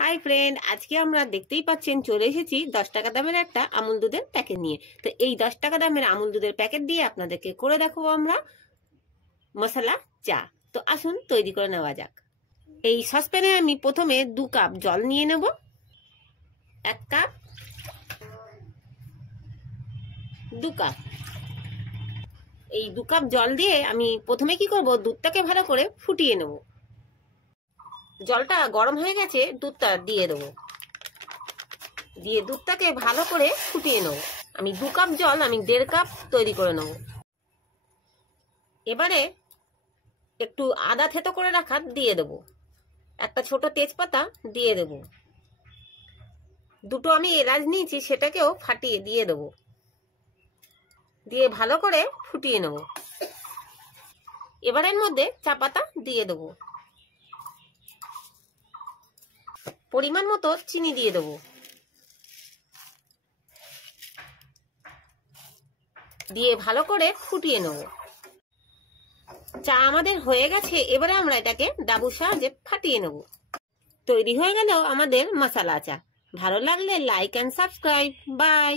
Hi friend, আজকে আমরা দেখতেই পাচ্ছেন চলে এসেছি 10 টাকা দামের একটা আমুল দুধের প্যাকেট নিয়ে। তো এই 10 টাকা দামের আমুল দুধের প্যাকেট দিয়ে আপনাদেরকে করে দেখাবো আমরা মশলা চা। তো আসুন তৈরি করে নেওয়া যাক। এই সসপ্যানে আমি প্রথমে 2 কাপ জল নিয়ে নেব। 1 কাপ, 2 কাপ। এই 2 কাপ জল দিয়ে আমি প্রথমে কি করব, দুধটাকে ভালো করে ফুটিয়ে নেব। জলটা গরম হয়ে গেছে, দুধটা দিয়ে দেবো। দিয়ে দুধটাকে ভালো করে ফুটিয়ে নেব। আমি 2 কাপ জল আমি 1.5 কাপ তৈরি করে নেব। এবারে একটু আদা থেতো করে রাখা দিয়ে দেবো। একটা ছোট তেজপাতা দিয়ে দেবো। 2টো আমি এলাচ নিয়েছি, সেটাকেও ফাটিয়ে দিয়ে দেবো। দিয়ে ভালো করে ফুটিয়ে নেব। এবারের মধ্যে চা পাতা দিয়ে দেবো। পরিমাণ মতো চিনি দিয়ে দেবো। দিয়ে ভালো করে ফুটিয়ে নেব। চা আমাদের হয়ে গেছে। এবারে আমরা এটাকে ডাবুর সাহায্যে ফাটিয়ে নেব। তৈরি হয়ে গেল আমাদের মশলা চা। ভালো লাগলে লাইক এন্ড সাবস্ক্রাইব। বাই।